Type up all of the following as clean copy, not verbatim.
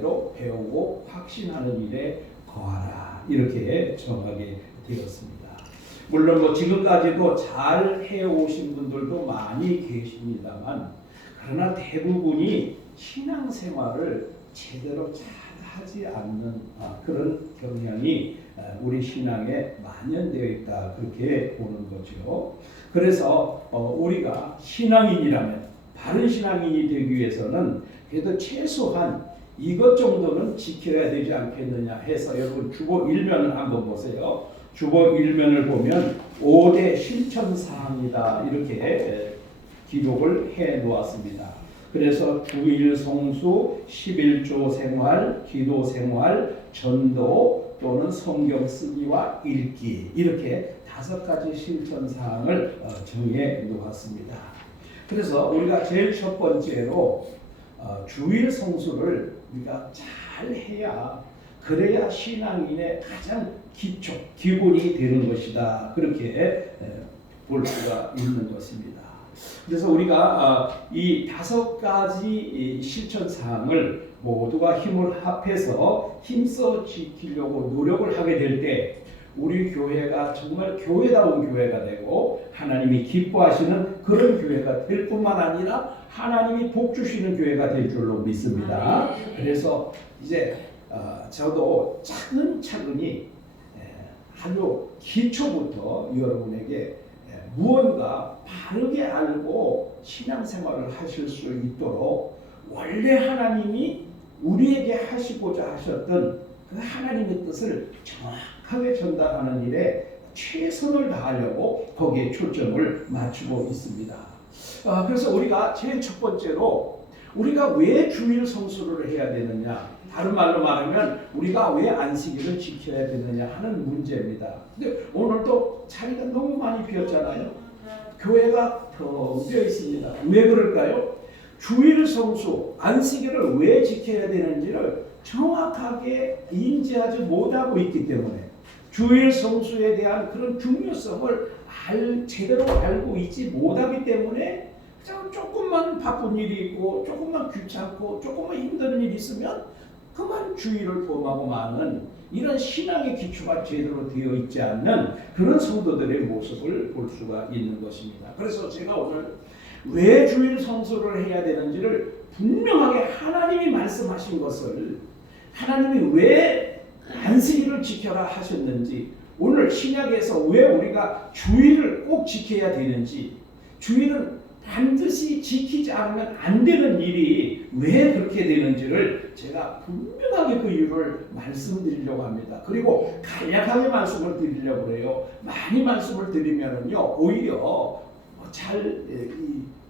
로 배우고 확신하는 일에 거하라 이렇게 정하게 되었습니다. 물론 지금까지도 잘 해오신 분들도 많이 계십니다만 그러나 대부분이 신앙생활을 제대로 잘 하지 않는 그런 경향이 우리 신앙에 만연되어 있다 그렇게 보는 거죠. 그래서 우리가 신앙인이라면 바른 신앙인이 되기 위해서는 그래도 최소한 이것 정도는 지켜야 되지 않겠느냐 해서 여러분 주보 1면을 한번 보세요. 주보 1면을 보면 5대 실천사항이다 이렇게 기록을 해 놓았습니다. 그래서 주일 성수, 11조 생활, 기도 생활, 전도 또는 성경 쓰기와 읽기 이렇게 5가지 실천사항을 정해 놓았습니다. 그래서 우리가 제일 첫 번째로 주일 성수를 우리가 잘 해야 그래야 신앙인의 가장 기본이 되는 것이다 그렇게 볼 수가 있는 것입니다. 그래서 우리가 이 5가지 실천 사항을 모두가 힘을 합해서 힘써 지키려고 노력을 하게 될 때 우리 교회가 정말 교회다운 교회가 되고 하나님이 기뻐하시는 그런 교회가 될 뿐만 아니라 하나님이 복 주시는 교회가 될 줄로 믿습니다. 그래서 이제 저도 차근차근히 아주 기초부터 여러분에게 무언가 바르게 알고 신앙생활을 하실 수 있도록 원래 하나님이 우리에게 하시고자 하셨던 그 하나님의 뜻을 정확하게 전달하는 일에 최선을 다하려고 거기에 초점을 맞추고 있습니다. 그래서 우리가 제일 첫 번째로 우리가 왜 주일 성수를 해야 되느냐, 다른 말로 말하면 우리가 왜 안식일을 지켜야 되느냐 하는 문제입니다. 근데 오늘도 자리가 너무 많이 비었잖아요. 교회가 텅 비어 있습니다. 왜 그럴까요? 주일 성수, 안식일을 왜 지켜야 되는지를 정확하게 인지하지 못하고 있기 때문에 주일 성수에 대한 그런 중요성을 제대로 알고 있지 못하기 때문에 조금만 바쁜 일이 있고 조금만 귀찮고 조금만 힘든 일이 있으면 그만 주일을 범하고 마는 이런 신앙의 기초가 제대로 되어 있지 않는 그런 성도들의 모습을 볼 수가 있는 것입니다. 그래서 제가 오늘 왜 주일 성수를 해야 되는지를 분명하게 하나님이 말씀하신 것을 하나님이 왜 안식일을 지켜라 하셨는지 오늘 신약에서 왜 우리가 주일을 꼭 지켜야 되는지 주일은 반드시 지키지 않으면 안 되는 일이 왜 그렇게 되는지를 제가 분명하게 그 이유를 말씀드리려고 합니다. 그리고 간략하게 말씀을 드리려고 해요. 많이 말씀을 드리면은요 오히려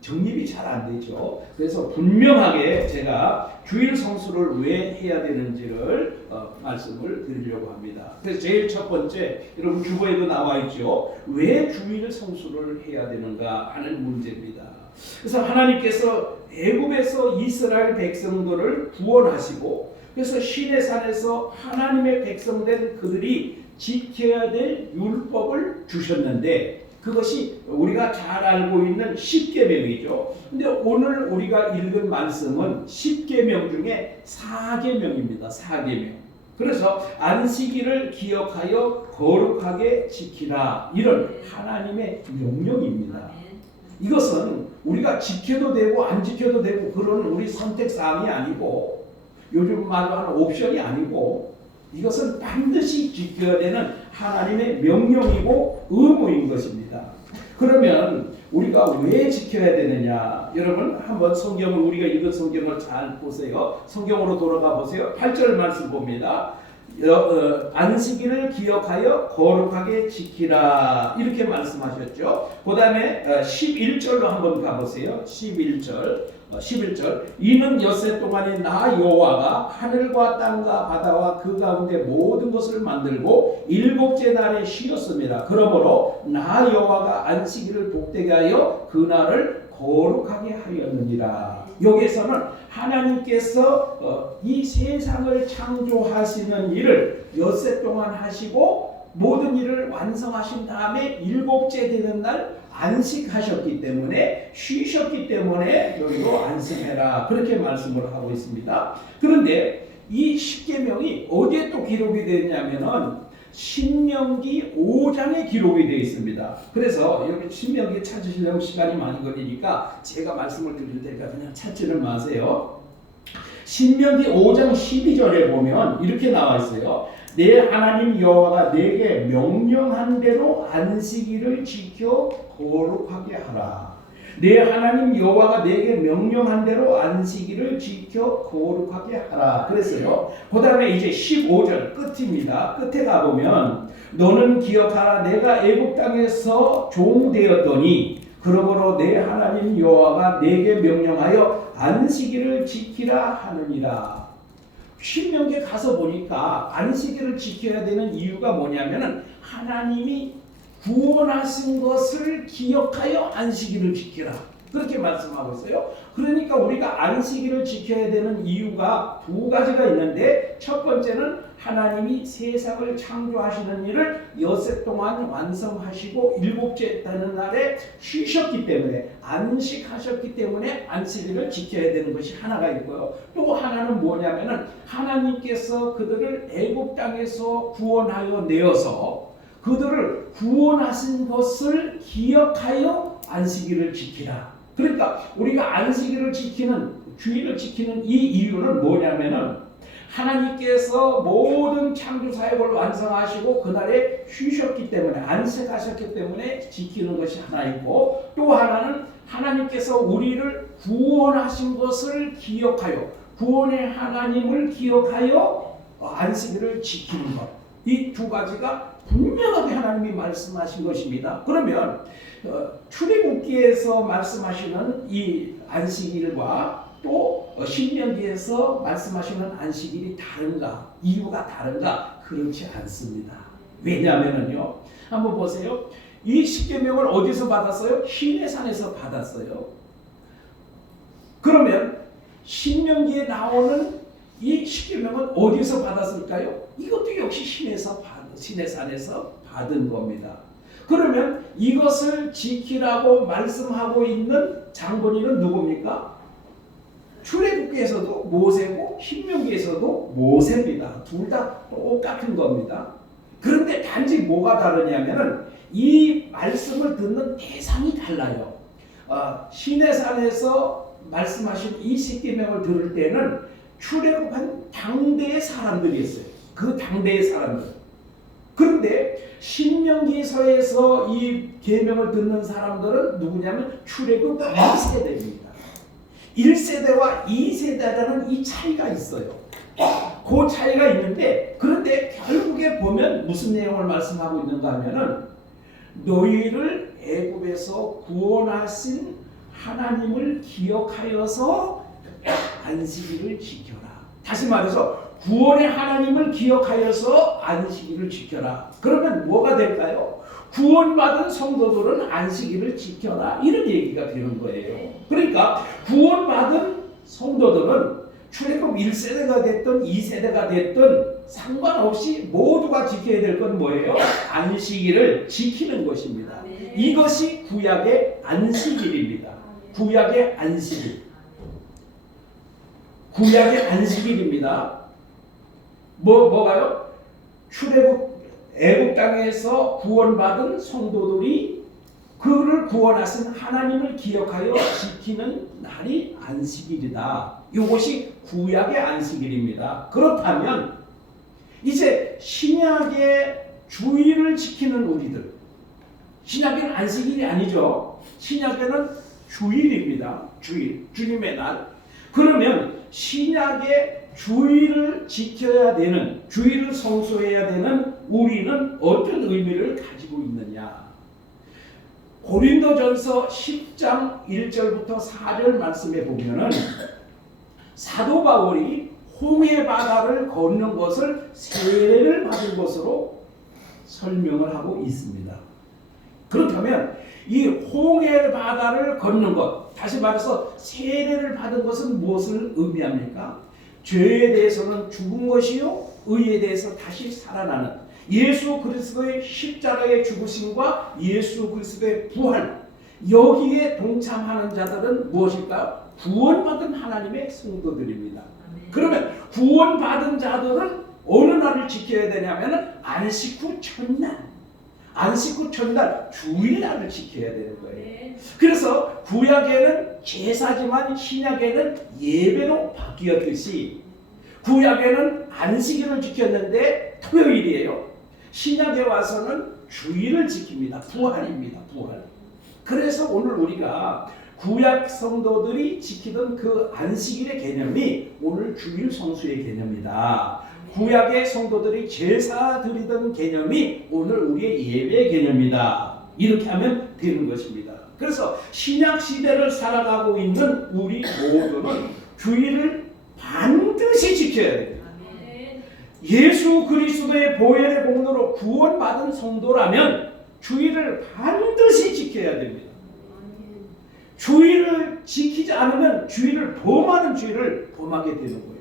정립이 잘 안 되죠. 그래서 분명하게 제가 주일 성수를 왜 해야 되는지를 말씀을 드리려고 합니다. 그래서 제일 첫 번째, 여러분 주보에도 나와 있죠. 왜 주일 성수를 해야 되는가 하는 문제입니다. 그래서 하나님께서 애굽에서 이스라엘 백성들을 구원하시고 그래서 시내산에서 하나님의 백성된 그들이 지켜야 될 율법을 주셨는데 그것이 우리가 잘 알고 있는 10계명이죠. 근데 오늘 우리가 읽은 말씀은 10계명 중에 4계명입니다. 4계명. 그래서 안식일을 기억하여 거룩하게 지키라. 이런 하나님의 명령입니다. 이것은 우리가 지켜도 되고 안 지켜도 되고 그런 우리 선택사항이 아니고 요즘 말로 하는 옵션이 아니고 이것은 반드시 지켜야 되는 하나님의 명령이고 의무인 것입니다. 그러면 우리가 왜 지켜야 되느냐? 여러분 한번 성경을 우리가 읽은 성경을 잘 보세요. 성경으로 돌아가 보세요. 8절 말씀 봅니다. 안식일을 기억하여 거룩하게 지키라 이렇게 말씀하셨죠. 그 다음에 11절로 한번 가보세요. 11절 이는 엿새 동안에 나 여호와가 하늘과 땅과 바다와 그 가운데 모든 것을 만들고 일곱째 날에 쉬었습니다. 그러므로 나 여호와가 안식일을 복되게 하여 그날을 거룩하게 하였느니라. 여기에서는 하나님께서 이 세상을 창조하시는 일을 엿새 동안 하시고 모든 일을 완성하신 다음에 일곱째 되는 날 안식하셨기 때문에 쉬셨기 때문에 너희도 안식해라 그렇게 말씀을 하고 있습니다. 그런데 이 십계명이 어디에 또 기록이 되어 있냐면은 신명기 5장에 기록이 되어 있습니다. 그래서 여기 신명기 찾으시려면 시간이 많이 걸리니까 제가 말씀을 드릴 테니까 그냥 찾지는 마세요. 신명기 5장 12절에 보면 이렇게 나와 있어요. 내 하나님 여호와가 내게 명령한 대로 안식일을 지켜 거룩하게 하라. 내 하나님 여호와가 내게 명령한 대로 안식일을 지켜 거룩하게 하라. 그랬어요. 그 다음에 이제 15절 끝입니다. 끝에 가보면 너는 기억하라. 내가 애굽 땅에서 종되었더니 그러므로 내 하나님 여호와가 내게 명령하여 안식일을 지키라 하느니라. 신명기에 가서 보니까 안식일을 지켜야 되는 이유가 뭐냐면은 하나님이 구원하신 것을 기억하여 안식일을 지키라. 그렇게 말씀하고 있어요. 그러니까 우리가 안식일을 지켜야 되는 이유가 두 가지가 있는데, 첫 번째는 하나님이 세상을 창조하시는 일을 엿새 동안 완성하시고 일곱째 되는 날에 쉬셨기 때문에, 안식하셨기 때문에 안식일을 지켜야 되는 것이 하나가 있고요. 또 하나는 뭐냐면은 하나님께서 그들을 애굽 땅에서 구원하여 내어서 그들을 구원하신 것을 기억하여 안식일을 지키라. 그러니까 우리가 안식일을 지키는, 주일을 지키는 이 이유는 뭐냐면은 하나님께서 모든 창조 사역을 완성하시고 그날에 쉬셨기 때문에, 안식하셨기 때문에 지키는 것이 하나 있고, 또 하나는 하나님께서 우리를 구원하신 것을 기억하여, 구원의 하나님을 기억하여 안식일을 지키는 것. 이 두 가지가 분명하게 하나님이 말씀하신 것입니다. 그러면 출애굽기에서 말씀하시는 이 안식일과 또 신명기에서 말씀하시는 안식일이 다른가? 이유가 다른가? 그렇지 않습니다. 왜냐하면요, 한번 보세요. 이 십계명을 어디서 받았어요? 시내산에서 받았어요. 그러면 신명기에 나오는 이 십계명은 어디서 받았을까요? 이것도 역시 시내산에서 받은 겁니다. 그러면 이것을 지키라고 말씀하고 있는 장본인은 누굽니까? 출애굽기에서도 모세고 신명기에서도 모세입니다. 둘 다 똑같은 겁니다. 그런데 단지 뭐가 다르냐면은 이 말씀을 듣는 대상이 달라요. 시내산에서 말씀하신 이 십계명을 들을 때는 출애굽한 당대의 사람들이었어요. 그 당대의 사람들. 그런데 신명기서에서 이 계명을 듣는 사람들은 누구냐면 출애굽 2세대입니다. 1세대와 2세대라는 이 차이가 있어요. 그 차이가 있는데, 그런데 결국에 보면 무슨 내용을 말씀하고 있는가 하면은 너희를 애굽에서 구원하신 하나님을 기억하여서 안식일을 지켜라. 다시 말해서 구원의 하나님을 기억하여서 안식일을 지켜라. 그러면 뭐가 될까요? 구원받은 성도들은 안식일을 지켜라. 이런 얘기가 되는 거예요. 그러니까 구원받은 성도들은 출애굽 1세대가 됐든 2세대가 됐든 상관없이 모두가 지켜야 될 건 뭐예요? 안식일을 지키는 것입니다. 이것이 구약의 안식일입니다. 구약의 안식일. 구약의 안식일입니다. 뭐가요? 출애굽 애굽 땅에서 구원받은 성도들이 그를 구원하신 하나님을 기억하여 지키는 날이 안식일이다. 이것이 구약의 안식일입니다. 그렇다면 이제 신약의 주일을 지키는 우리들, 신약에는 안식일이 아니죠. 신약에는 주일입니다. 주일, 주님의 날. 그러면 신약의 주일을 지켜야 되는, 주일을 성수해야 되는 우리는 어떤 의미를 가지고 있느냐? 고린도전서 10장 1절부터 4절 말씀에 보면은 사도 바울이 홍해 바다를 걷는 것을 세례를 받은 것으로 설명을 하고 있습니다. 그렇다면 이 홍해 바다를 걷는 것, 다시 말해서 세례를 받은 것은 무엇을 의미합니까? 죄에 대해서는 죽은 것이요, 의에 대해서 다시 살아나는 예수 그리스도의 십자가의 죽으심과 예수 그리스도의 부활, 여기에 동참하는 자들은 무엇일까요? 구원받은 하나님의 성도들입니다. 그러면 구원받은 자들은 어느 날을 지켜야 되냐면 안식 후 첫날, 안식 후 첫날 주일날을 지켜야 되는 거예요. 그래서 구약에는 제사지만 신약에는 예배로 바뀌었듯이 구약에는 안식일을 지켰는데 토요일이에요. 신약에 와서는 주일을 지킵니다. 부활입니다. 부활. 그래서 오늘 우리가 구약 성도들이 지키던 그 안식일의 개념이 오늘 주일 성수의 개념이다. 구약의 성도들이 제사 드리던 개념이 오늘 우리의 예배 개념이다. 이렇게 하면 되는 것입니다. 그래서 신약 시대를 살아가고 있는 우리 모두는 주일을 반드시 지켜야 됩니다. 예수 그리스도의 보혈의 공로로 구원받은 성도라면 주일을 반드시 지켜야 됩니다. 주일을 지키지 않으면 주일을 범하는 주일을 범하게 되는 거예요.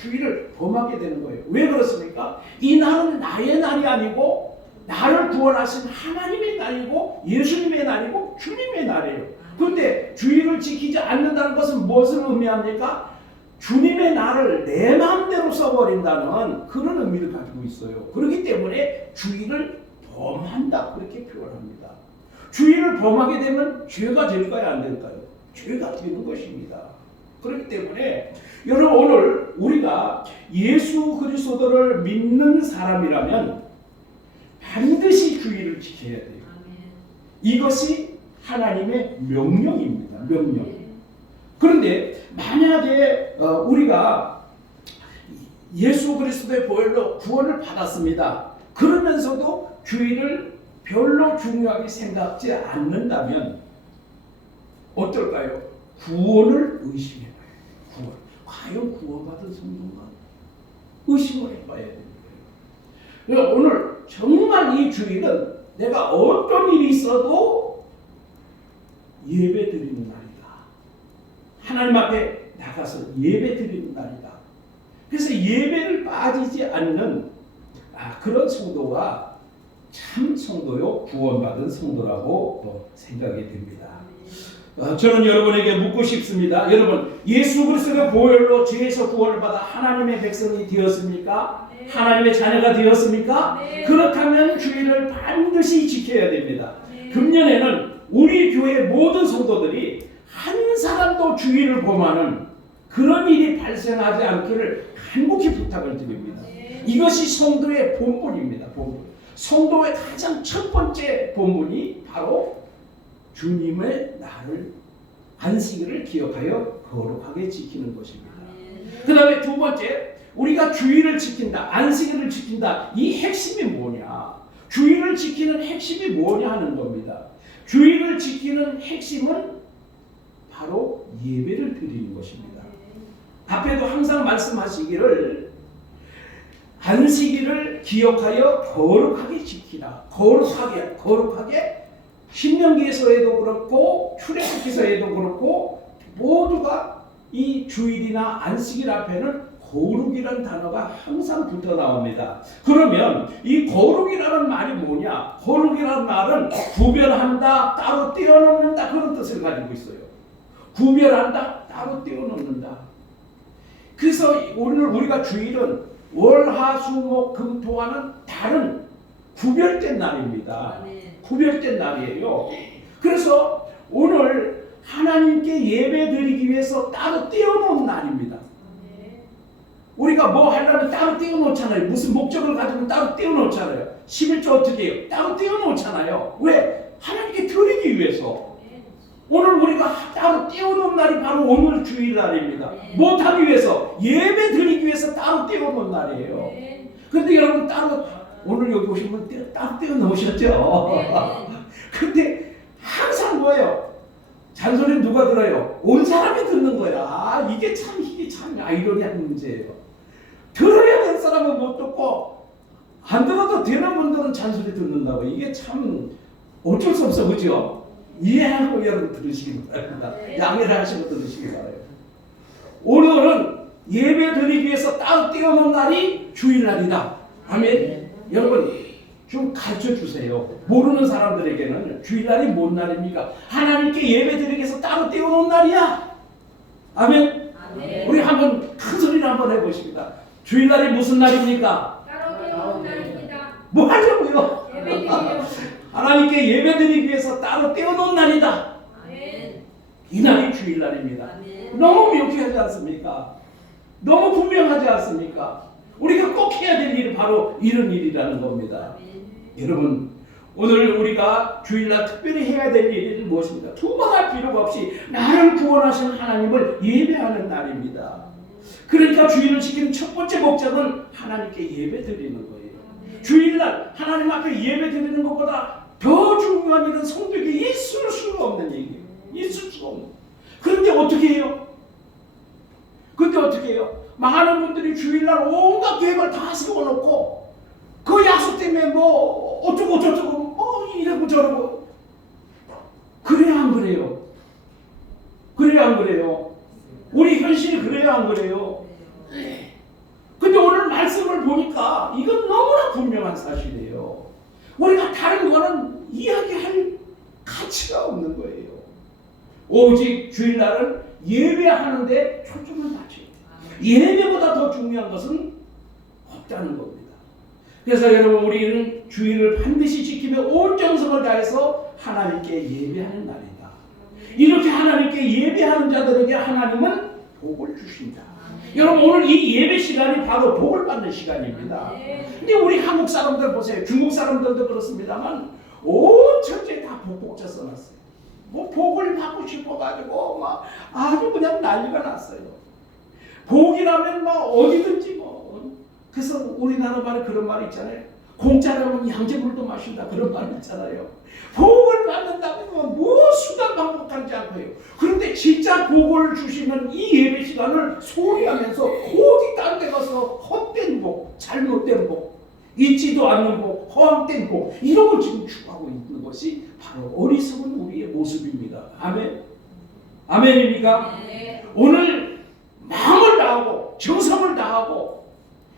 주일을 범하게 되는 거예요. 왜 그렇습니까? 이 날은 나의 날이 아니고 나를 구원하신 하나님의 날이고 예수님의 날이고 주님의 날이에요. 그런데 주일을 지키지 않는다는 것은 무엇을 의미합니까? 주님의 날을 내 마음대로 써버린다는 그런 의미를 가지고 있어요. 그렇기 때문에 주일을 범한다 그렇게 표현합니다. 주일을 범하게 되면 죄가 될까요? 안 될까요? 죄가 되는 것입니다. 그렇기 때문에 여러분 오늘 우리가 예수 그리스도를 믿는 사람이라면 반드시 주일을 지켜야 돼요. 이것이 하나님의 명령입니다. 명령. 그런데 만약에 우리가 예수 그리스도의 보혈로 구원을 받았습니다. 그러면서도 주일을 별로 중요하게 생각지 않는다면 어떨까요? 구원을 의심해봐요. 구원. 과연 구원받은 성도인가? 의심을 해봐야 됩니다. 그러니까 오늘 정말 이 주일은 내가 어떤 일이 있어도 예배 드리는 날이다. 하나님 앞에 나가서 예배 드리는 날이다. 그래서 예배를 빠지지 않는 그런 성도가 참 성도요 구원받은 성도라고 생각이 됩니다. 저는 여러분에게 묻고 싶습니다. 여러분 예수 그리스도의 보혈로 죄에서 구원을 받아 하나님의 백성이 되었습니까? 네. 하나님의 자녀가 되었습니까? 네. 그렇다면 주일을 반드시 지켜야 됩니다. 네. 금년에는 우리 교회 모든 성도들이 한 사람도 주일을 범하는 그런 일이 발생하지 않기를 간곡히 부탁을 드립니다. 네. 이것이 성도의 본분입니다. 본분. 성도의 가장 첫 번째 본분이 바로 주님의 날을 안식일을 기억하여 거룩하게 지키는 것입니다. 그 다음에 두 번째, 우리가 주일을 지킨다, 안식일을 지킨다. 이 핵심이 뭐냐? 주일을 지키는 핵심이 뭐냐 하는 겁니다. 주일을 지키는 핵심은 바로 예배를 드리는 것입니다. 앞에도 항상 말씀하시기를 안식일을 기억하여 거룩하게 지키라. 거룩하게 신명기에서도 그렇고 출애굽기서에도 그렇고 모두가 이 주일이나 안식일 앞에는 거룩이라는 단어가 항상 붙어 나옵니다. 그러면 이 거룩이라는 말이 뭐냐? 거룩이라는 말은 구별한다, 따로 떼어놓는다 그런 뜻을 가지고 있어요. 구별한다, 따로 떼어놓는다. 그래서 오늘 우리가 주일은 월, 화, 수, 목, 금, 토와는 다른 구별된 날입니다. 구별된 날이에요. 그래서 오늘 하나님께 예배 드리기 위해서 따로 떼어놓은 날입니다. 우리가 뭐 하려면 따로 떼어놓잖아요. 무슨 목적을 가지고 따로 떼어놓잖아요. 11조 어떻게 해요? 따로 떼어놓잖아요. 왜? 하나님께 드리기 위해서. 오늘 우리가 따로 떼어놓은 날이 바로 오늘 주일날입니다. 못하기 위해서, 예배 드리기 위해서 따로 떼어놓은 날이에요. 그런데 여러분 따로 오늘 여기 오신 분 따로 떼어놓으셨죠? 근데 항상 뭐예요? 잔소리는 누가 들어요? 온 사람이 듣는 거야. 이게 참 아이러니한 문제예요. 들어야 될 사람은 못 듣고 안 들어도 되는 분들은 잔소리 듣는다고. 이게 참 어쩔 수 없어, 그죠? 이해하고 여러분 들으시기 바랍니다. 양해를 하시고 들으시기 바라요. 오늘은 예배 드리기 위해서 따로 떼어놓은 날이 주일날이다. 아멘. 여러분 좀 가르쳐 주세요. 모르는 사람들에게는 주일날이 뭔 날입니까? 하나님께 예배 드리기 위해서 따로 떼어놓은 날이야. 아멘. 우리 한번 큰 소리로 한번 해보십니다. 주일날이 무슨 날입니까? 따로 배우는 날입니다. 뭐 하려고요? 예배드리려고. 하나님께 예배드리기 위해서 따로 떼어놓은 날이다. 아멘. 이 날이 주일날입니다. 아멘. 너무 명쾌하지 않습니까? 너무 분명하지 않습니까? 우리가 꼭 해야 될 일이 바로 이런 일이라는 겁니다. 여러분, 오늘 우리가 주일날 특별히 해야 될 일이 무엇입니까? 두말할 필요가 없이 나를 구원하신 하나님을 예배하는 날입니다. 그러니까 주일을 지키는 첫 번째 목적은 하나님께 예배 드리는 거예요. 주일날 하나님 앞에 예배 드리는 것보다 더 중요한 일은 성도에게 있을 수가 없는 얘기예요. 있을 수가 없는. 그런데 어떻게 해요? 많은 분들이 주일날 온갖 계획을 다 세워놓고 그 약속 때문에 뭐 어쩌고 저쩌고 뭐 이러고 저러고. 그래야 안 그래요? 우리 현실이 그래야 안 그래요? 근데 오늘 말씀을 보니까 이건 너무나 분명한 사실이에요. 우리가 다른 거는 이야기할 가치가 없는 거예요. 오직 주일날은 예배하는데 초점을 맞춰요. 예배보다 더 중요한 것은 없다는 겁니다. 그래서 여러분, 우리는 주일을 반드시 지키며 온 정성을 다해서 하나님께 예배하는 날이다. 이렇게 하나님께 예배하는 자들에게 하나님은 복을 주신다. 여러분, 오늘 이 예배 시간이 바로 복을 받는 시간입니다. 근데 우리 한국 사람들 보세요. 중국 사람들도 그렇습니다만 온 천지에 다 복복자 써놨어요. 뭐 복을 받고 싶어가지고 막 아주 그냥 난리가 났어요. 복이라면 막 어디든지 뭐. 그래서 우리나라 말에 그런 말이 있잖아요. 공짜라면 양재물도 마신다, 그런 말 있잖아요. 복을 받는다면 뭐 수단 방법 가리지 않고 해요. 그런데 진짜 복을 주시는 이 예배 시간을 소홀히 하면서 어디 딴 데 가서 헛된 복, 잘못된 복, 있지도 않는 복, 허황된 복, 이런 걸 지금 추구하고 있는 것이 바로 어리석은 우리의 모습입니다. 아멘? 아멘입니까? 네. 오늘 마음을 다하고 정성을 다하고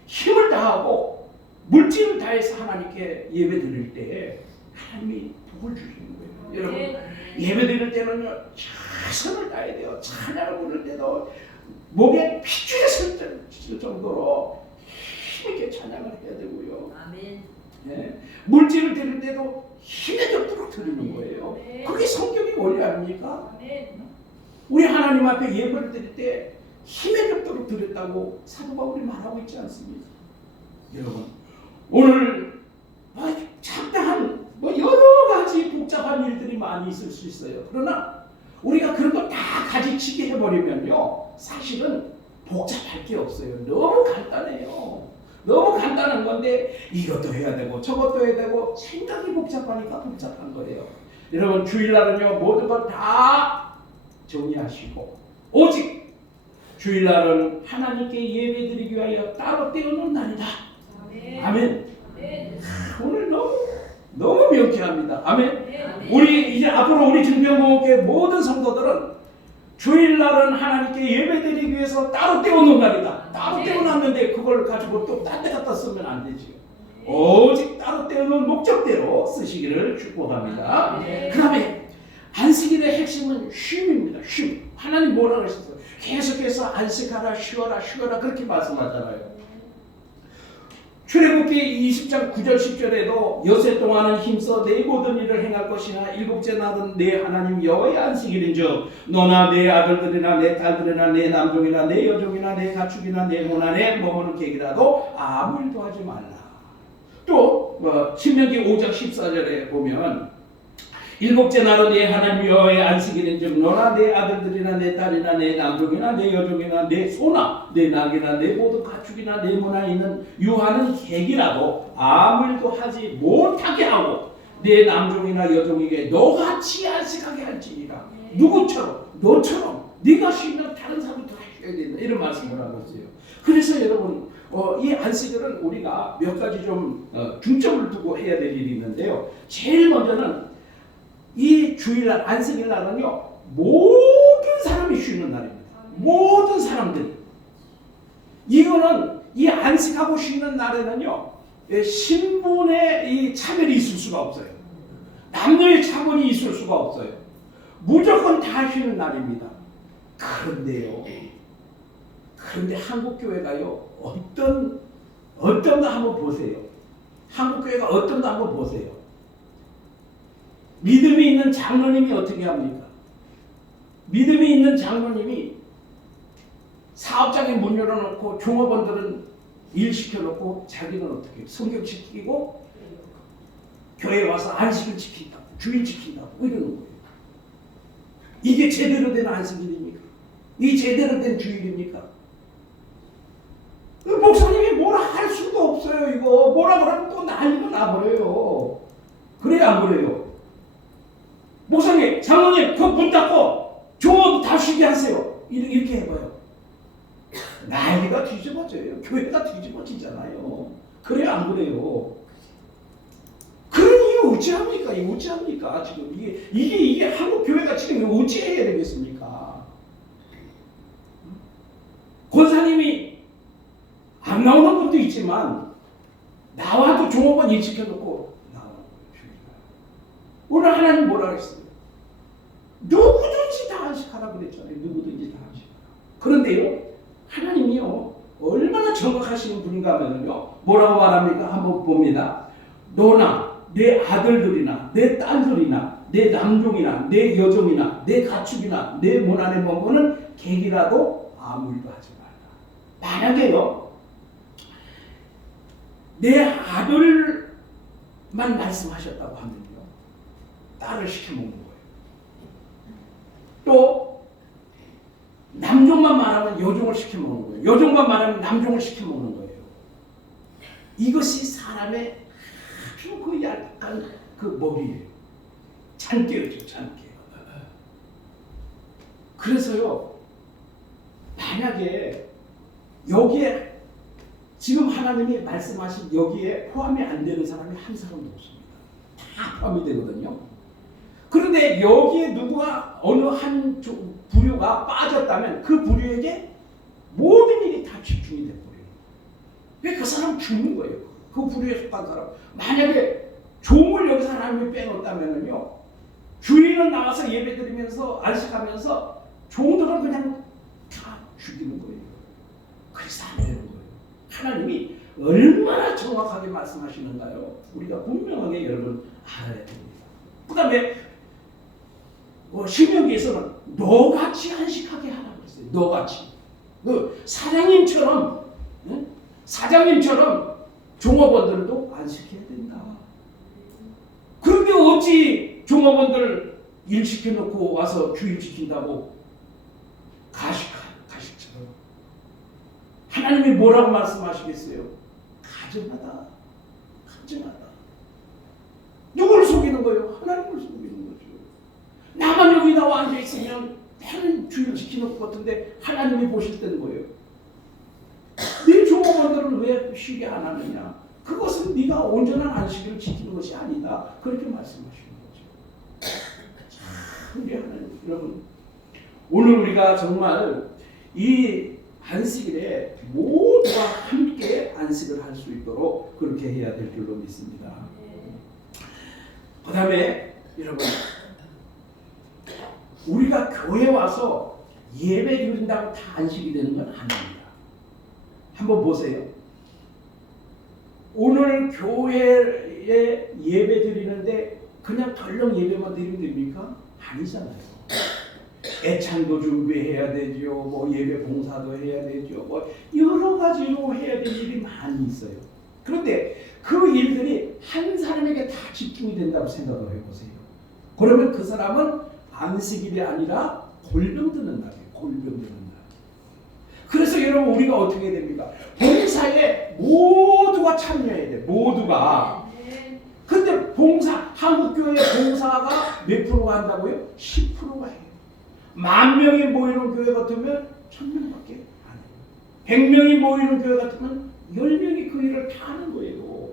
힘을 다하고 물질을 다해서 하나님께 예배 드릴 때 하나님이 복을 주시는 거예요. 여러분, 예배 드릴 때는요, 최선을 다해야 돼요. 찬양을 부를 때도 목에 핏줄이 쓸 정도로 힘있게 찬양을 해야 되고요. 아멘. 네. 물질을 드릴 때도 힘에 겹도록 드리는 거예요. 그게 성경의 원리 아닙니까? 아멘. 우리 하나님 앞에 예배를 드릴 때 힘에 겹도록 드렸다고 사도 바울이 말하고 있지 않습니까? 여러분, 오늘 잡다한 여러 가지 복잡한 일들이 많이 있을 수 있어요. 그러나 우리가 그런 거 다 가지치기 해버리면요, 사실은 복잡할 게 없어요. 너무 간단해요. 너무 간단한 건데 이것도 해야 되고 저것도 해야 되고 생각이 복잡하니까 복잡한 거예요. 여러분, 주일날은요, 모든 걸 다 정리하시고 오직 주일날은 하나님께 예배드리기 위하여 따로 떼어놓은 날이다. 아멘. 오늘 너무 명쾌합니다. 아멘. 우리 이제 앞으로 우리 증평공업교회 모든 성도들은 주일날은 하나님께 예배드리기 위해서 따로 떼어놓은 날이다. 따로 떼어놨는데 그걸 가지고 또 딴 데 갖다 쓰면 안 되죠. 오직 따로 떼어놓은 목적대로 쓰시기를 축복합니다. 그 다음에 안식일의 핵심은 쉼입니다. 쉼. 하나님 뭐라고 하셨어요? 계속해서 안식하라, 쉬어라, 쉬어라, 그렇게 말씀하잖아요. 출애굽기 20장 9절 10절에도 여세 동안은 힘써 내 모든 일을 행할 것이나 일곱째 날은 내 하나님 여호와의 안식일인즉 너나 내 아들들이나 내 딸들이나 내 남종이나 내 여종이나 내 가축이나 내 모나 내 머무는 객이라도 아무 일도 하지 말라. 또 신명기 5장 14절에 보면 일곱째 날은 내 하나님 여호와의 안식일인즉 너나 내 아들들이나 내 딸이나 내 남종이나 내 여종이나 내 소나 내 낙이나 내 모든 가축이나 내 문화에 있는 유하는 객이라도 아무 일도 하지 못하게 하고 내 남종이나 여종에게 너같이 안식하게 할지니라. 누구처럼? 너처럼 네가 쉬면 다른 사람도 다 쉬어야 된다, 이런 말씀을 하고 있어요. 그래서 여러분, 이 안식일은 우리가 몇 가지 좀 중점을 두고 해야 될 일이 있는데요. 제일 먼저는 이 주일날, 안식일날은요, 모든 사람이 쉬는 날입니다. 모든 사람들이. 이거는 이 안식하고 쉬는 날에는요, 신분의 이 차별이 있을 수가 없어요. 남녀의 차별이 있을 수가 없어요. 무조건 다 쉬는 날입니다. 그런데요, 그런데 한국 교회가요, 어떤가 한번 보세요. 한국 교회가 어떤가 한번 보세요. 믿음이 있는 장로님이 어떻게 합니까? 믿음이 있는 장로님이 사업장에 문 열어놓고 종업원들은 일 시켜놓고 자기는 어떻게 해요? 성경 지키고 교회 와서 안식을 지킨다고, 주일 지킨다고 이러는 거예요. 이게 제대로 된 안식일입니까? 이 제대로 된 주일입니까? 목사님이 뭐라 할 수도 없어요. 이거 뭐라 그러면 또 난리가 나버려요. 그래요, 안 그래요? 목사님, 장로님, 그 문 닫고 종업 다 쉬게 하세요. 이렇게 해봐요. 난리가 뒤집어져요. 교회가 뒤집어지잖아요. 그래요, 안 그래요? 그러니 어찌합니까? 이거 어찌합니까? 지금 이게 한국 교회가 지금 어찌해야 되겠습니까? 권사님이 안 나오는 분도 있지만 나와도 종업원 일 시켜놓고 나오는 거예요. 오늘 하나님 뭐라 그랬어요? 누구든지 다 안식하라 그랬잖아요. 누구든지 다 안식하라. 그런데요, 하나님이요 얼마나 정확하시는 분인가 하면요 뭐라고 말합니까? 한번 봅니다. 너나 내 아들들이나 내 딸들이나 내 남종이나 내 여종이나 내 가축이나 내 문 안에 머무는 객이라도 아무 일도 하지 말라. 만약에요 내 아들만 말씀하셨다고 하면요 딸을 시켜먹는 거예요. 또 남종만 말하면 여종을 시켜먹는 거예요. 여종만 말하면 남종을 시켜먹는 거예요. 이것이 사람의 아주 그 약간 그 머리예요. 잔깨죠, 잔깨. 그래서요, 만약에 여기에 지금 하나님이 말씀하신 여기에 포함이 안 되는 사람이 한 사람도 없습니다. 다 포함이 되거든요. 그런데 여기에 누구가 어느 한 부류가 빠졌다면 그 부류에게 모든 일이 다 집중이 돼버려요. 왜 그 사람 죽는 거예요? 그 부류에 속한 사람. 만약에 종을 여기서 하나님이 빼놓았다면요, 주인은 나와서 예배드리면서 안식하면서 종들은 그냥 다 죽이는 거예요. 그래서 안 되는 거예요. 하나님이 얼마나 정확하게 말씀하시는가요? 우리가 분명하게 여러분 알아야 됩니다. 그 다음에 신명기에서는 너같이 안식하게 하라고 했어요. 너같이. 사장님처럼 종업원들도 안식해야 된다. 그런데 어찌 종업원들 일 시켜놓고 와서 주일 지킨다고 가식처럼. 하나님이 뭐라고 말씀하시겠어요? 가증하다. 누구를 속이는 거예요? 하나님을 속이는 거죠. 나만 여기 나와 앉아있으면 나는 주일 지키는 것 같은데 하나님이 보실 때는 거예요. 네 종업원들은 왜 쉬게 안 하느냐? 그것은 네가 온전한 안식일을 지키는 것이 아니다. 그렇게 말씀하시는 거죠. 우리 하나님, 여러분, 오늘 우리가 정말 이 안식일에 모두가 함께 안식을 할 수 있도록 그렇게 해야 될 줄로 믿습니다. 그 다음에 여러분, 우리가 교회 와서 예배 드린다고 다 안식이 되는 건 아닙니다. 한번 보세요. 오늘 교회에 예배 드리는데 그냥 덜렁 예배만 드리면 됩니까? 아니잖아요. 애창도 준비해야 되죠. 뭐 예배 봉사도 해야 되죠. 뭐 여러 가지로 해야 될 일이 많이 있어요. 그런데 그 일들이 한 사람에게 다 집중이 된다고 생각을 해보세요. 그러면 그 사람은 안식일이 아니라 골병드는 날이에요. 골병드는 날. 그래서 여러분 우리가 어떻게 됩니까? 봉사에 모두가 참여해야 돼. 모두가. 근데 한국교회 봉사가 몇 프로가 한다고요? 10%가 해요. 10,000명이 모이는 교회 같으면 1,000명밖에 안 해요. 100명이 모이는 교회 같으면 10명이 그 일을 다 하는 거예요.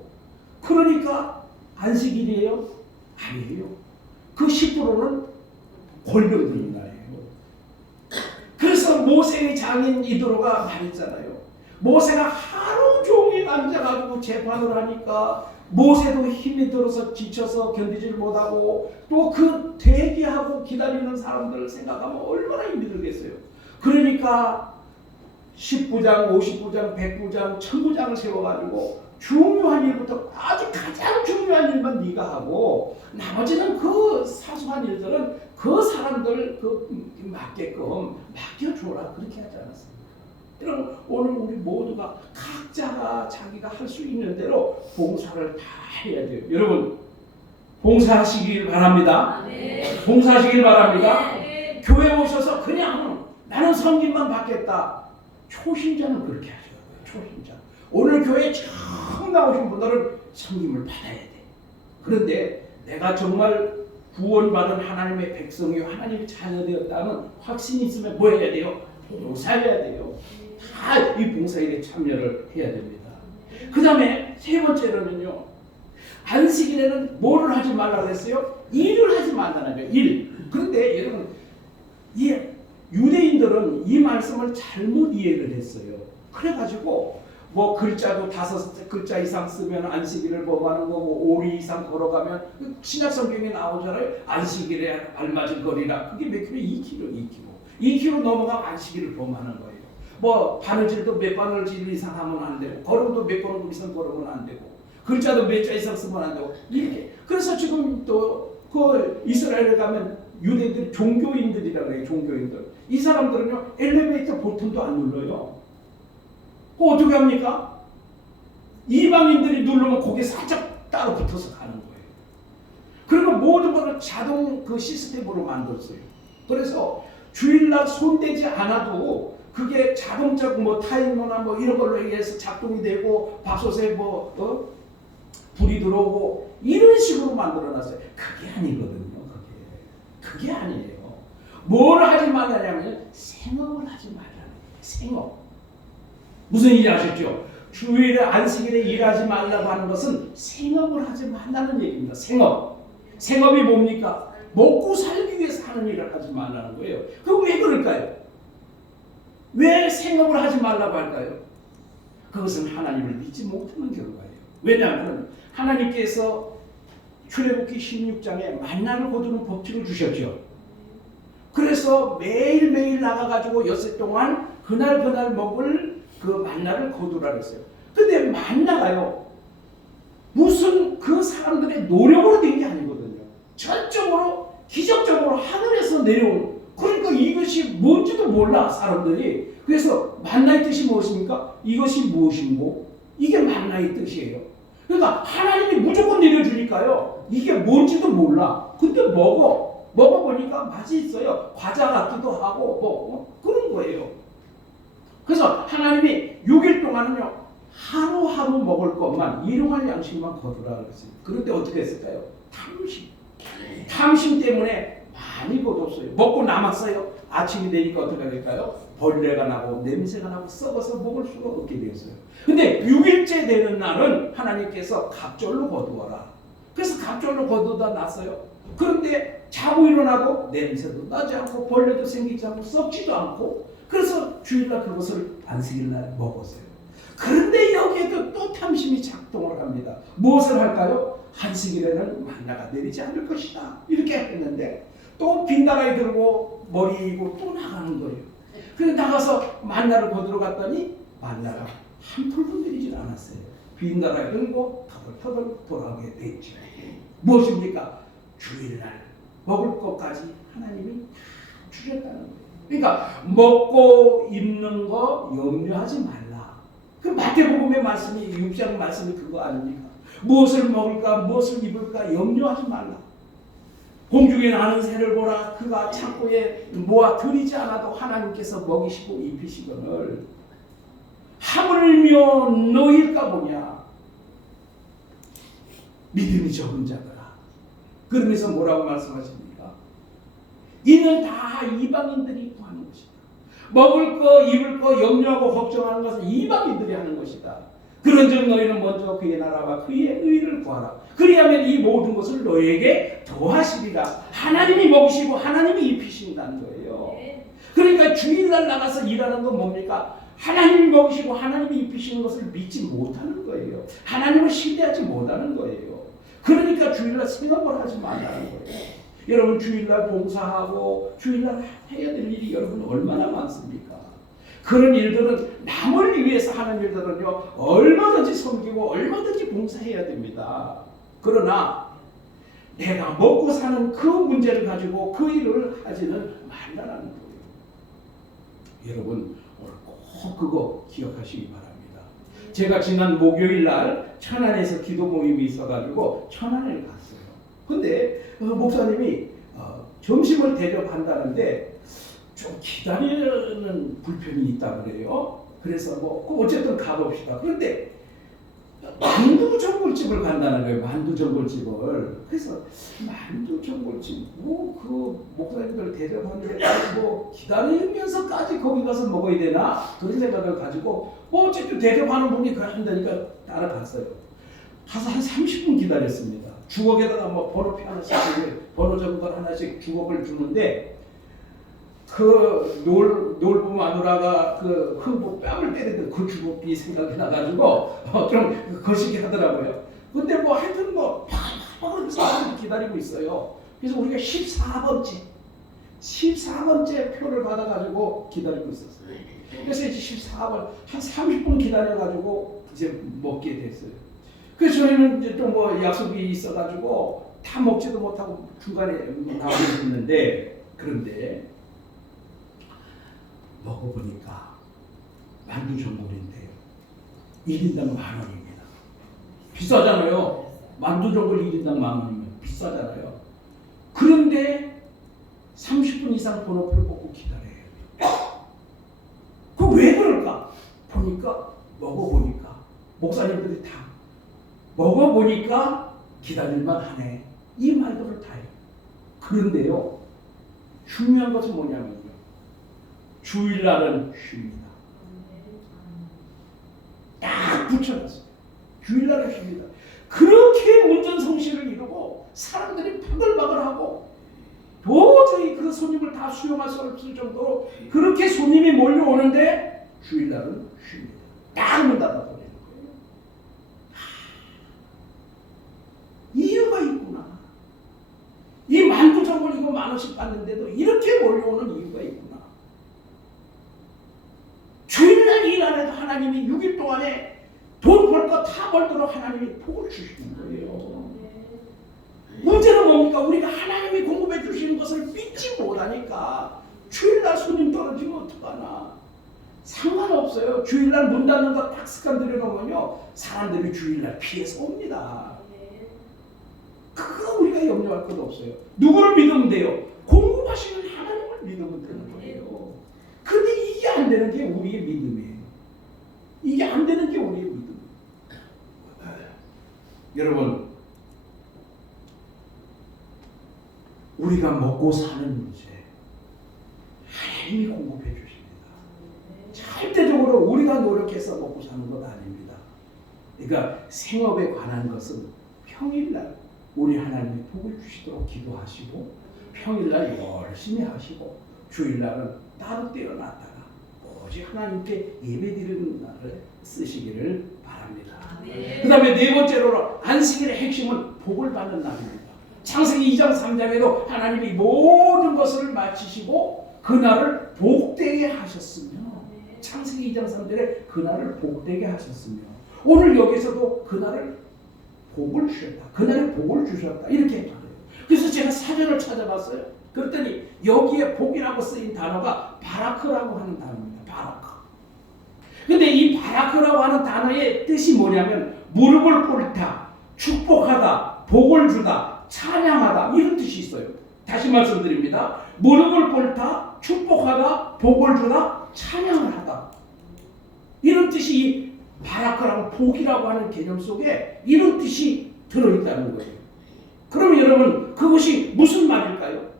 그러니까 안식일이에요? 아니에요. 그 10%는 골병드는 날이에요. 그래서 모세의 장인 이도로가 말했잖아요. 모세가 하루 종일 앉아가지고 재판을 하니까 모세도 힘이 들어서 지쳐서 견디질 못하고 또 그 대기하고 기다리는 사람들을 생각하면 얼마나 힘이 들겠어요. 그러니까 10부장, 50부장, 100부장, 1000부장을 세워가지고 중요한 일부터 아주 가장 중요한 일만 네가 하고 나머지는 그 사소한 일들은 그 사람들 맞게끔 맡겨줘라. 그렇게 하지 않았습니까? 여러분 오늘 우리 모두가 각자가 자기가 할 수 있는 대로 봉사를 다 해야 돼요. 여러분 봉사하시길 바랍니다. 네. 봉사하시길 바랍니다. 네. 교회 오셔서 그냥 나는 섬김만 받겠다. 초신자는 그렇게 하셔야 돼요. 초신자. 오늘 교회에 처음 나오신 분들은 섬김을 받아야 돼. 그런데 내가 정말 구원받은 하나님의 백성이요 하나님의 자녀되었다는 확신이 있으면 뭐 해야 돼요? 봉사해야 돼요. 다 이 봉사일에 참여를 해야 됩니다. 그 다음에 세 번째로는요. 안식일에는 뭐를 하지 말라고 했어요? 일을 하지 말라는 거예요. 일. 그런데 여러분 이 유대인들은 이 말씀을 잘못 이해를 했어요. 그래가지고 뭐 글자도 5글자 이상 쓰면 안식일을 범하는 거고 5리 이상 걸어가면 신약 성경에 나오잖아요. 안식일에 알맞은 거리라. 그게 몇 킬로? 2km, 2km 넘어가면 안식일을 범하는 거예요. 뭐 바느질도 몇 바느질 이상 하면 안 되고 걸음도 몇 걸음 이상 걸으면 안 되고 글자도 몇 자 이상 쓰면 안 되고 이렇게. 그래서 지금 또 그 이스라엘에 가면 유대인들 종교인들이라고 그래요. 종교인들. 이 사람들은요 엘리베이터 버튼도 안 눌러요. 어떻게 합니까? 이방인들이 누르면 거기에 살짝 따로 붙어서 가는 거예요. 그러면 모든 것을 자동 그 시스템으로 만들었어요. 그래서 주일날 손대지 않아도 그게 자동차 뭐 타이머나 뭐 이런 걸로 의해서 작동이 되고 밥솥에 뭐 불이 들어오고 이런 식으로 만들어놨어요. 그게 아니거든요. 그게 아니에요. 뭘 하지 말라냐면 생업을 하지 말라는 거예요. 생업. 무슨 일이 아셨죠? 주일에 안식일에 일하지 말라고 하는 것은 생업을 하지 말라는 얘기입니다. 생업. 생업이 뭡니까? 먹고 살기 위해서 하는 일을 하지 말라는 거예요. 그럼 왜 그럴까요? 왜 생업을 하지 말라고 할까요? 그것은 하나님을 믿지 못하는 결과예요. 왜냐하면 하나님께서 출애굽기 16장에 만나를 거두는 법칙을 주셨죠. 그래서 매일매일 나가가지고 엿새 동안 그날 먹을 그 만나를 거두라 그랬어요. 근데 만나가요 무슨 그 사람들의 노력으로 된 게 아니거든요. 전적으로 기적적으로 하늘에서 내려온. 그러니까 이것이 뭔지도 몰라 사람들이. 그래서 만나의 뜻이 무엇입니까? 이것이 무엇인고? 이게 만나의 뜻이에요. 그러니까 하나님이 무조건 내려주니까요 이게 뭔지도 몰라. 근데 먹어보니까 맛이 있어요. 과자 같기도 하고 뭐 그런 거예요. 그래서 하나님이 6일 동안은요 하루하루 먹을 것만 일용할 양식만 거두라 그랬어요. 그런데 어떻게 했을까요? 탐심 때문에 많이 거뒀어요. 먹고 남았어요. 아침이 되니까 어떻게 될까요? 벌레가 나고 냄새가 나고 썩어서 먹을 수가 없게 되었어요. 근데 6일째 되는 날은 하나님께서 갑절로 거두어라. 그래서 갑절로 거두다 놨어요. 그런데 자고 일어나도 냄새도 나지 않고 벌레도 생기지 않고 썩지도 않고 그래서 주일날 그것을 안식일날 먹었어요. 그런데 여기에도 또 탐심이 작동을 합니다. 무엇을 할까요? 안식일에는 만나가 내리지 않을 것이다. 이렇게 했는데 또 빈다라이 들고 머리 이고 또 나가는 거예요. 그래서 나가서 만나를 거두러 갔더니 만나가 한 풀도 내리질 않았어요. 빈다라이 들고 터덜터덜 돌아오게 됐죠. 무엇입니까? 주일날 먹을 것까지 하나님이 다 주셨다는 거예요. 그러니까 먹고 입는 거 염려하지 말라. 그 마태복음의 말씀이 6장 말씀이 그거 아닙니까? 무엇을 먹을까 무엇을 입을까 염려하지 말라. 공중에 나는 새를 보라. 그가 창고에 모아 들이지 않아도 하나님께서 먹이시고 입히시거늘 하물며 너희일까 보냐. 믿음이 적은 자들아. 그러면서 뭐라고 말씀하십니까? 이는 다 이방인들이 구하는 것이다. 먹을 거 입을 거 염려하고 걱정하는 것은 이방인들이 하는 것이다. 그런즉 너희는 먼저 그의 나라와 그의 의를 구하라. 그리하면 이 모든 것을 너희에게 더하시리라. 하나님이 먹이시고 하나님이 입히신다는 거예요. 그러니까 주일날 나가서 일하는 건 뭡니까? 하나님이 먹이시고 하나님이 입히시는 것을 믿지 못하는 거예요. 하나님을 신뢰하지 못하는 거예요. 그러니까 주일날 생업을 하지 말라는 거예요. 여러분 주일날 봉사하고 주일날 해야 될 일이 여러분 얼마나 많습니까? 그런 일들은 남을 위해서 하는 일들은요 얼마든지 섬기고 얼마든지 봉사해야 됩니다. 그러나 내가 먹고 사는 그 문제를 가지고 그 일을 하지는 말라는 거예요. 여러분 오늘 꼭 그거 기억하시기 바랍니다. 제가 지난 목요일 날 천안에서 기도 모임이 있어가지고 천안을 갔어요. 근데 목사님이 점심을 대접한다는데 좀 기다리는 불편이 있다 그래요. 그래서 뭐 어쨌든 가봅시다. 그런데 만두 전골집을 간다는 거예요. 만두 전골집을. 그래서 만두 전골집 그 목사님들 대접하는데 뭐 기다리면서까지 거기 가서 먹어야 되나 그런 생각을 가지고 어쨌든 대접하는 분이 그런다니까 따라갔어요. 가서 한 30분 기다렸습니다. 주걱에다가 뭐 번호표 하나씩 번호 전골 하나씩 주걱을 주는데 그 놀부 마누라가 그 흥부 뺨을 때리던 그 주먹이 생각이 나가지고 좀 거시기 하더라고요. 근데 뭐 하여튼 뭐 사람들이 기다리고 있어요. 그래서 우리가 14번째 표를 받아가지고 기다리고 있었어요. 그래서 이제 14번 한 30분 기다려가지고 이제 먹게 됐어요. 그래서 저희는 이제 좀 뭐 약속이 있어가지고 다 먹지도 못하고 중간에 나오고 있는데 그런데 먹어보니까 만두 전골인데요 1인당 10,000원입니다. 비싸잖아요. 만두 전골 1인당 10,000원이면 비싸잖아요. 그런데 30분 이상 번호표를 뽑고 기다려요. 그 왜 그럴까? 보니까 먹어보니까 목사님들이 다 먹어보니까 기다릴만 하네 이 말들을 다 해요. 그런데요 중요한 것은 뭐냐면요 주일날은 쉽니다. 딱 붙여놨어요. 주일날은 쉽니다. 그렇게 문전성시를 이루고 사람들이 바글바글하고 도저히 그 손님을 다 수용할 수 없을 정도로 그렇게 손님이 몰려오는데 주일날은 쉽니다. 딱 문 닫아버리는 거예요. 이유가 있구나. 이 만두 전골 이거 10,000원씩 받는데도 이렇게 몰려오는 이유가 있구나. 주일날 일 안 해도 하나님이 6일 동안에 돈 벌 거 다 벌도록 하나님이 복을 주시는 거예요. 문제는 뭡니까? 우리가 하나님이 공급해 주시는 것을 믿지 못하니까 주일날 손님 떨어지면 어떡하나. 상관없어요. 주일날 문 닫는 거 딱 습관 들여놓으면요 사람들이 주일날 피해서 옵니다. 그거 우리가 염려할 것 없어요. 누구를 믿으면 돼요? 공급하시는 하나님을 믿으면 되는 거예요. 근데 이게 안 되는 게 우리의 믿음이에요. 이게 안 되는 게 우리의 믿음이에요. 여러분 우리가 먹고 사는 문제 하나님이 공급해 주십니다. 절대적으로 우리가 노력해서 먹고 사는 것 아닙니다. 그러니까 생업에 관한 것은 평일날 우리 하나님이 복을 주시도록 기도하시고 평일날 열심히 하시고 주일날은 따로 떼어놨다가 오직 하나님께 예배드리는 날을 쓰시기를 바랍니다. 그 다음에 네 번째로 안식일의 핵심은 복을 받는 날입니다. 창세기 2장 3장에도 하나님이 모든 것을 마치시고 그날을 복되게 하셨으며 창세기 2장 3절에 그날을 복되게 하셨으며 오늘 여기서도 그날을 복을 주셨다. 그날에 복을 주셨다. 이렇게 말해요. 그래서 제가 사전을 찾아봤어요. 그랬더니 여기에 복이라고 쓰인 단어가 바라크라고 하는 단어입니다. 바라크. 근데 이 바라크라고 하는 단어의 뜻이 뭐냐면 무릎을 꿇다, 축복하다, 복을 주다, 찬양하다 이런 뜻이 있어요. 다시 말씀드립니다. 무릎을 꿇다, 축복하다, 복을 주다, 찬양을 하다. 이런 뜻이 이 바라크라고 복이라고 하는 개념 속에 이런 뜻이 들어있다는 거예요. 그럼 여러분 그것이 무슨 말일까요?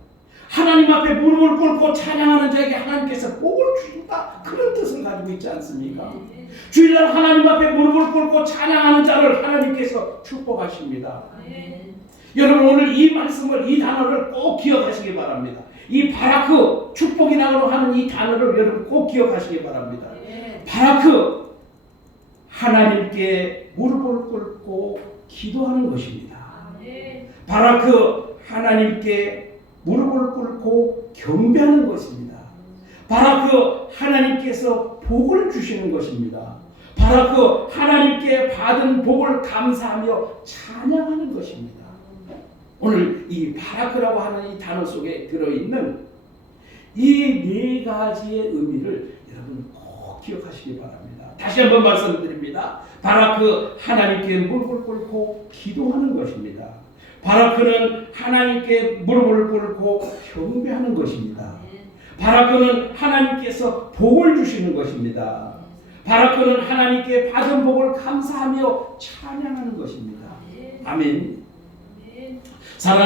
하나님 앞에 무릎을 꿇고 찬양하는 자에게 하나님께서 복을 주신다 그런 뜻을 가지고 있지 않습니까? 주일날 하나님 앞에 무릎을 꿇고 찬양하는 자를 하나님께서 축복하십니다. 여러분 오늘 이 말씀을 이 단어를 꼭 기억하시기 바랍니다. 이 바라크 축복이라고 하는 이 단어를 여러분 꼭 기억하시기 바랍니다. 바라크 하나님께 무릎을 꿇고 기도하는 것입니다. 바라크 하나님께 무릎을 꿇고 경배하는 것입니다. 바라크 하나님께서 복을 주시는 것입니다. 바라크 하나님께 받은 복을 감사하며 찬양하는 것입니다. 오늘 이 바라크라고 하는 이 단어 속에 들어있는 이 네 가지의 의미를 여러분 꼭 기억하시기 바랍니다. 다시 한번 말씀드립니다. 바라크 하나님께 무릎을 꿇고 기도하는 것입니다. 바라크는 하나님께 무릎을 꿇고 경배하는 것입니다. 바라크는 하나님께서 복을 주시는 것입니다. 바라크는 하나님께 받은 복을 감사하며 찬양하는 것입니다. 아멘. 사랑하는